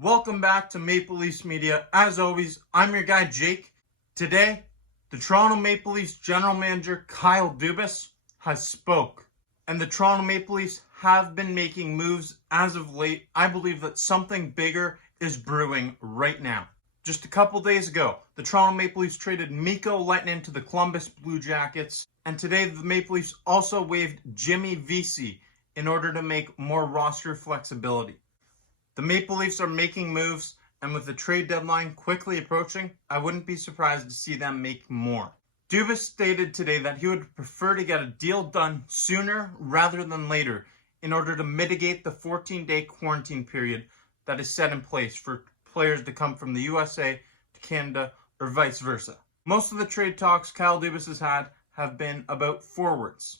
Welcome back to Maple Leafs Media. As always, I'm your guy Jake. Today, the Toronto Maple Leafs general manager Kyle Dubas has spoke. And the Toronto Maple Leafs have been making moves as of late. I believe that something bigger is brewing right now. Just a couple days ago, the Toronto Maple Leafs traded Mikko Lehtonen to the Columbus Blue Jackets. And today, the Maple Leafs also waived Jimmy Vesey in order to make more roster flexibility. The Maple Leafs are making moves, and with the trade deadline quickly approaching, I wouldn't be surprised to see them make more. Dubas stated today that he would prefer to get a deal done sooner rather than later in order to mitigate the 14-day quarantine period that is set in place for players to come from the USA to Canada or vice versa. Most of the trade talks Kyle Dubas has had have been about forwards.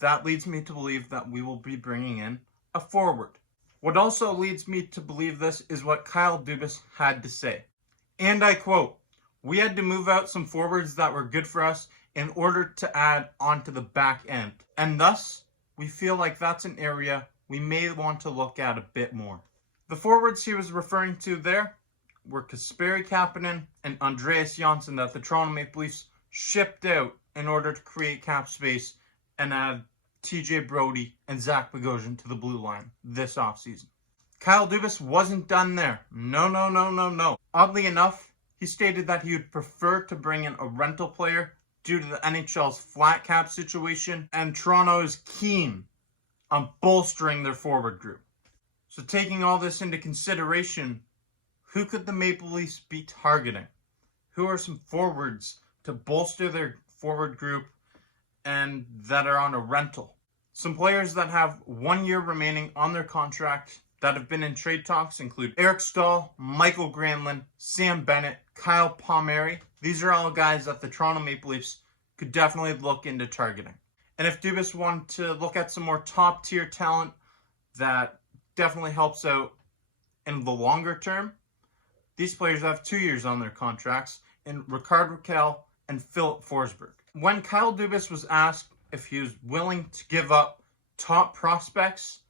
That leads me to believe that we will be bringing in a forward. What also leads me to believe this is what Kyle Dubas had to say. And I quote, "We had to move out some forwards that were good for us in order to add onto the back end. And thus, we feel like that's an area we may want to look at a bit more." The forwards he was referring to there were Kasperi Kapanen and Andreas Johnsson that the Toronto Maple Leafs shipped out in order to create cap space and add TJ Brody and Zach Bogosian to the blue line this offseason. Kyle Dubas wasn't done there. No. Oddly enough, he stated that he would prefer to bring in a rental player due to the NHL's flat cap situation, and Toronto is keen on bolstering their forward group. So taking all this into consideration, who could the Maple Leafs be targeting? Who are some forwards to bolster their forward group and that are on a rental? Some players that have 1 year remaining on their contract that have been in trade talks include Eric Staal, Michael Granlund, Sam Bennett, Kyle Palmieri. These are all guys that the Toronto Maple Leafs could definitely look into targeting. And if Dubas wanted to look at some more top tier talent that definitely helps out in the longer term, these players have 2 years on their contracts in Rickard Rakell and Filip Forsberg. When Kyle Dubas was asked if he was willing to give up top prospects,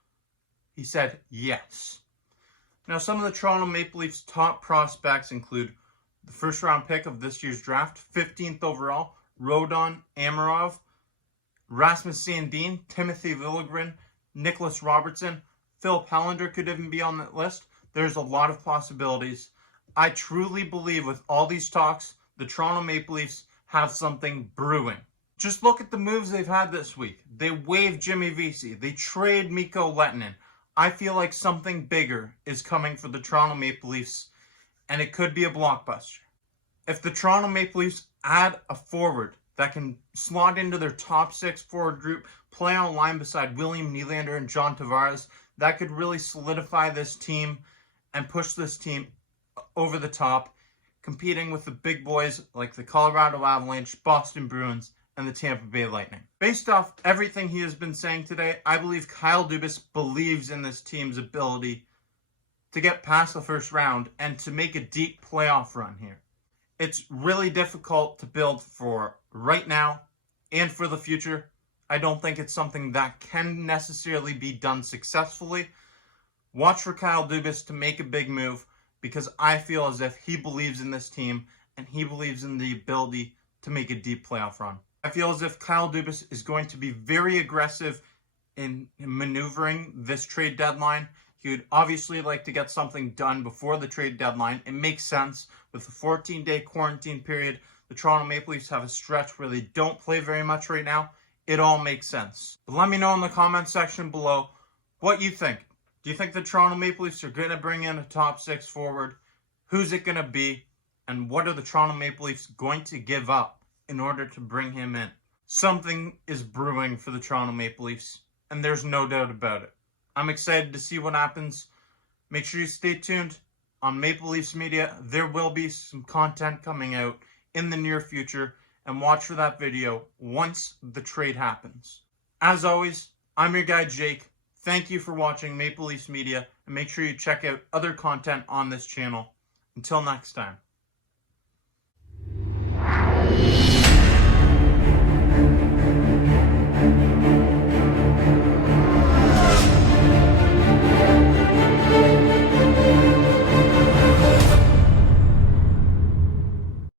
he said yes. Now, some of the Toronto Maple Leafs top prospects include the first round pick of this year's draft, 15th overall, Rodon Amarov, Rasmus Sandin, Timothy Liljegren, Nicholas Robertson, Phil Pellender could even be on that list. There's a lot of possibilities. I truly believe with all these talks, the Toronto Maple Leafs have something brewing. Just look at the moves they've had this week. They waived Jimmy Vesey. They trade Mikko Lehtonen. I feel like something bigger is coming for the Toronto Maple Leafs, and it could be a blockbuster. If the Toronto Maple Leafs add a forward that can slot into their top 6 forward group, play on a line beside William Nylander and John Tavares, that could really solidify this team and push this team over the top, competing with the big boys like the Colorado Avalanche, Boston Bruins, and the Tampa Bay Lightning. Based off everything he has been saying today, I believe Kyle Dubas believes in this team's ability to get past the first round and to make a deep playoff run here. It's really difficult to build for right now and for the future. I don't think it's something that can necessarily be done successfully. Watch for Kyle Dubas to make a big move because I feel as if he believes in this team and he believes in the ability to make a deep playoff run. I feel as if Kyle Dubas is going to be very aggressive in maneuvering this trade deadline. He would obviously like to get something done before the trade deadline. It makes sense with the 14-day quarantine period. The Toronto Maple Leafs have a stretch where they don't play very much right now. It all makes sense. But let me know in the comment section below what you think. Do you think the Toronto Maple Leafs are going to bring in a top 6 forward? Who's it going to be? And what are the Toronto Maple Leafs going to give up in order to bring him in? Something is brewing for the Toronto Maple Leafs, and there's no doubt about it. I'm excited to see what happens. Make sure you stay tuned on Maple Leafs Media. There will be some content coming out in the near future, and watch for that video once the trade happens. As always, I'm your guy Jake. Thank you for watching Maple Leafs Media, and make sure you check out other content on this channel. Until next time.